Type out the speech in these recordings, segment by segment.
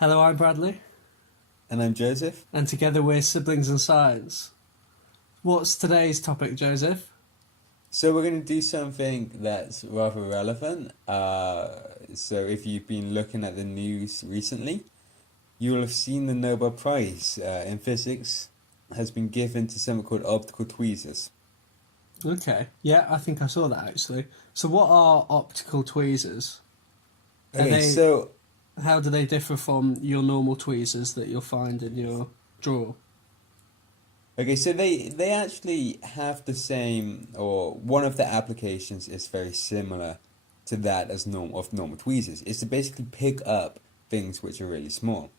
Hello, I'm Bradley, And I'm Joseph. and together we're siblings in science. What's today's topic, Joseph? So we're going to do something that's rather relevant. So if you've been looking at the news recently, you will have seen the Nobel Prize in physics has been given to something called optical tweezers. Okay, yeah, I think I saw that actually. So, what are optical tweezers? Are Okay, they? so How do they differ from your normal tweezers that you'll find in your drawer? so they actually have the same, or one of the applications is very similar to that as normal tweezers. Is to basically pick up things which are really small.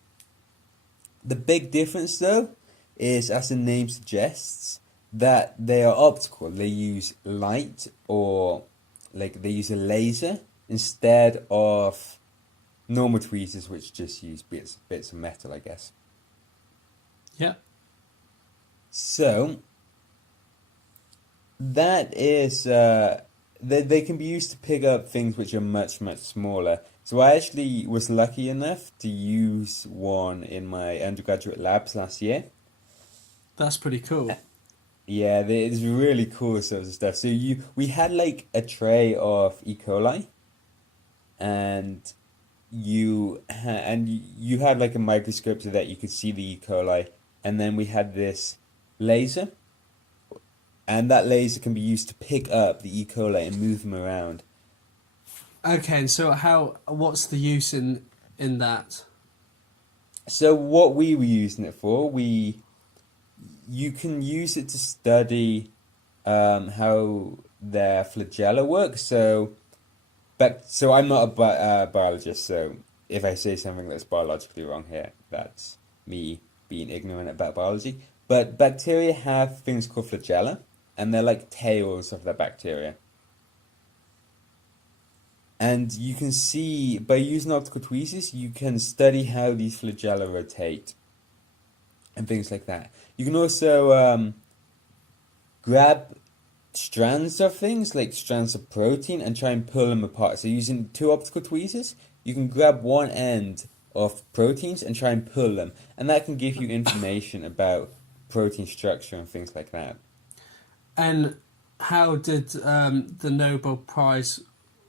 The big difference, though, is, as the name suggests, that they are optical. They use light, or like they use a laser instead of normal tweezers, which just use bits of metal, I guess. Yeah. So that is they can be used to pick up things which are much smaller. So I actually was lucky enough to use one in my undergraduate labs last year. That's pretty cool. Yeah, it's really cool sort of stuff. So we had like a tray of E. coli, and you had like a microscope so that you could see the E. coli, and then we had this laser, and that laser can be used to pick up the E. coli and move them around. Okay, and so what's the use in that? So what we were using it for, you can use it to study how their flagella work. So I'm not a biologist, so if I say something that's biologically wrong here, that's me being ignorant about biology. But bacteria have things called flagella, and they're like tails of the bacteria. And you can see, by using optical tweezers, you can study how these flagella rotate and things like that. You can also grab strands of things, like strands of protein, and try and pull them apart. So using two optical tweezers, you can grab one end of proteins and try and pull them. And that can give you information about protein structure and things like that. And how did the Nobel Prize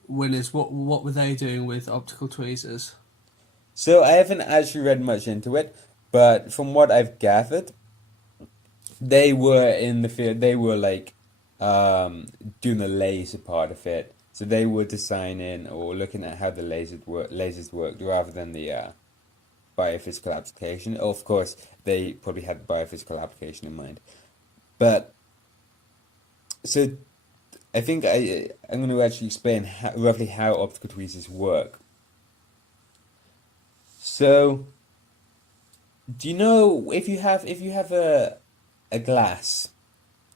winners? What were they doing with optical tweezers? So I haven't actually read much into it, but from what I've gathered, they were in the field. They were like doing the laser part of it. So they were designing or looking at how the lasers worked rather than the biophysical application. Of course, they probably had the biophysical application in mind. But so I think I'm going to actually explain roughly how optical tweezers work. So, do you know if you have a glass,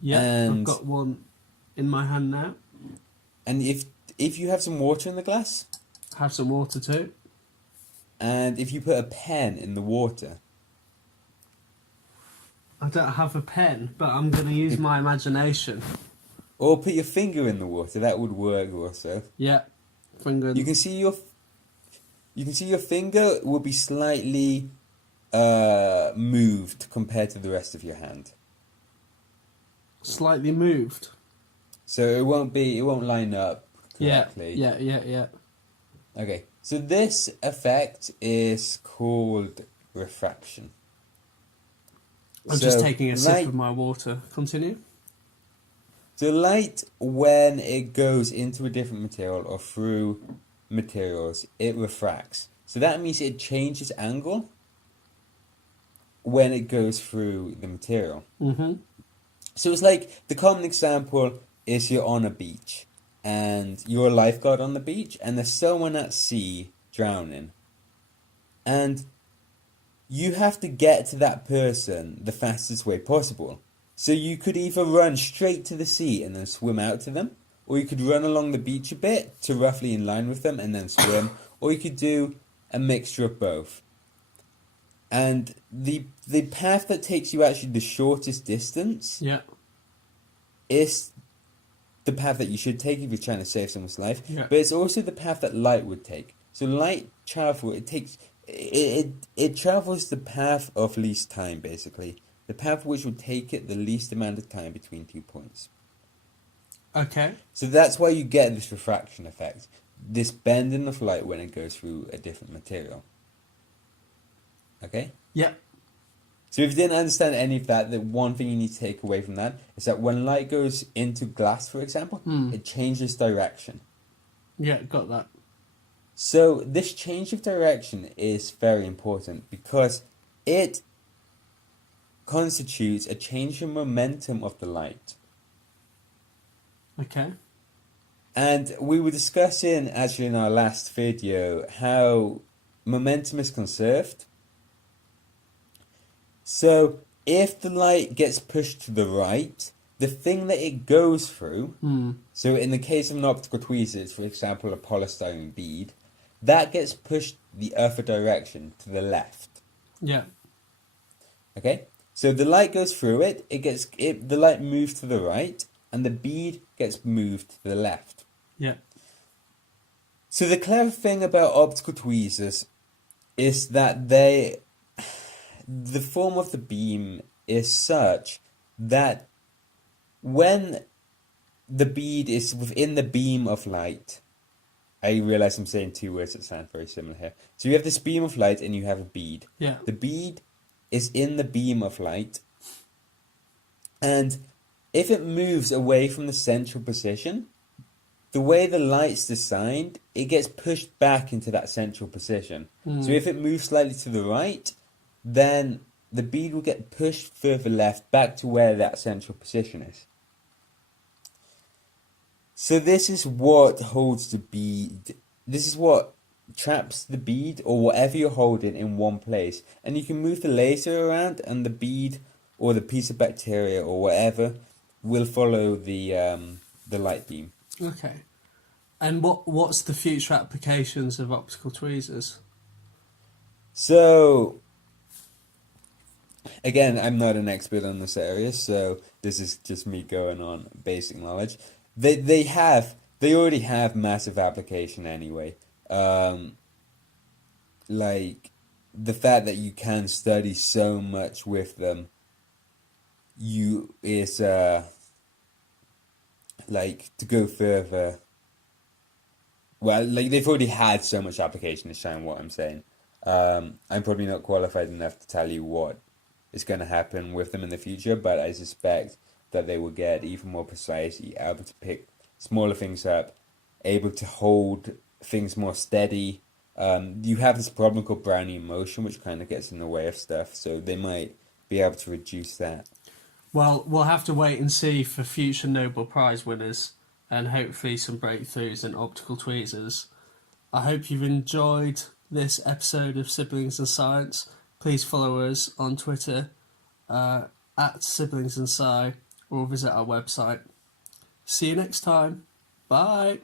Yeah, I've and got one in my hand now. and if you have some water in the glass, Have some water too. and if you put a pen in the water, I don't have a pen, but I'm going to use my imagination. or put your finger in the water, that would work also. Yeah, finger. You can see your finger will be slightly moved compared to the rest of your hand. Slightly moved. So it won't line up correctly. Yeah. Okay, so this effect is called refraction. I'm just taking a sip of my water. Continue. So light, when it goes into a different material or through materials, it refracts. So that means it changes angle when it goes through the material. Mm-hmm. So it's like, the common example is you're on a beach and you're a lifeguard on the beach and there's someone at sea drowning. And you have to get to that person the fastest way possible. So you could either run straight to the sea and then swim out to them, or you could run along the beach a bit to roughly in line with them and then swim, or you could do a mixture of both. And the path that takes you actually the shortest distance is the path that you should take if you're trying to save someone's life, but it's also the path that light would take. So light travel, it travels the path of least time, basically. The path which would take it the least amount of time between 2 points. Okay. So that's why you get this refraction effect, this bending of light when it goes through a different material. Okay? Yeah. So if you didn't understand any of that, the one thing you need to take away from that is that when light goes into glass, for example, it changes direction. Yeah, got that. So this change of direction is very important because it constitutes a change in momentum of the light. Okay. And we were discussing, actually in our last video, how momentum is conserved. So if the light gets pushed to the right, the thing that it goes through, so in the case of an optical tweezers, for example, a polystyrene bead, that gets pushed the other direction, to the left. Yeah. Okay? So the light goes through it, the light moves to the right, and the bead gets moved to the left. Yeah. So the clever thing about optical tweezers is that the form of the beam is such that when the bead is within the beam of light, I realize I'm saying two words that sound very similar here. So you have this beam of light and you have a bead. Yeah. The bead is in the beam of light, and if it moves away from the central position, the way the light's designed, it gets pushed back into that central position. So if it moves slightly to the right, then the bead will get pushed further left back to where that central position is. So this is what holds the bead. This is what traps the bead or whatever you're holding in one place. And you can move the laser around and the bead or the piece of bacteria or whatever will follow the light beam. Okay. And what's the future applications of optical tweezers? So, again, I'm not an expert on this area, so this is just me going on basic knowledge. They already have massive application anyway. Like the fact that you can study so much with them, like to go further. Well, like they've already had so much application to shine what I'm saying. I'm probably not qualified enough to tell you what is going to happen with them in the future, but I suspect that they will get even more precise, able to pick smaller things up, able to hold things more steady. You have this problem called Brownian motion, which kind of gets in the way of stuff, so they might be able to reduce that. Well, we'll have to wait and see for future Nobel Prize winners and hopefully some breakthroughs in optical tweezers. I hope you've enjoyed this episode of Siblings and Science. Please follow us on Twitter at Siblings and Sci, or visit our website. See you next time. Bye.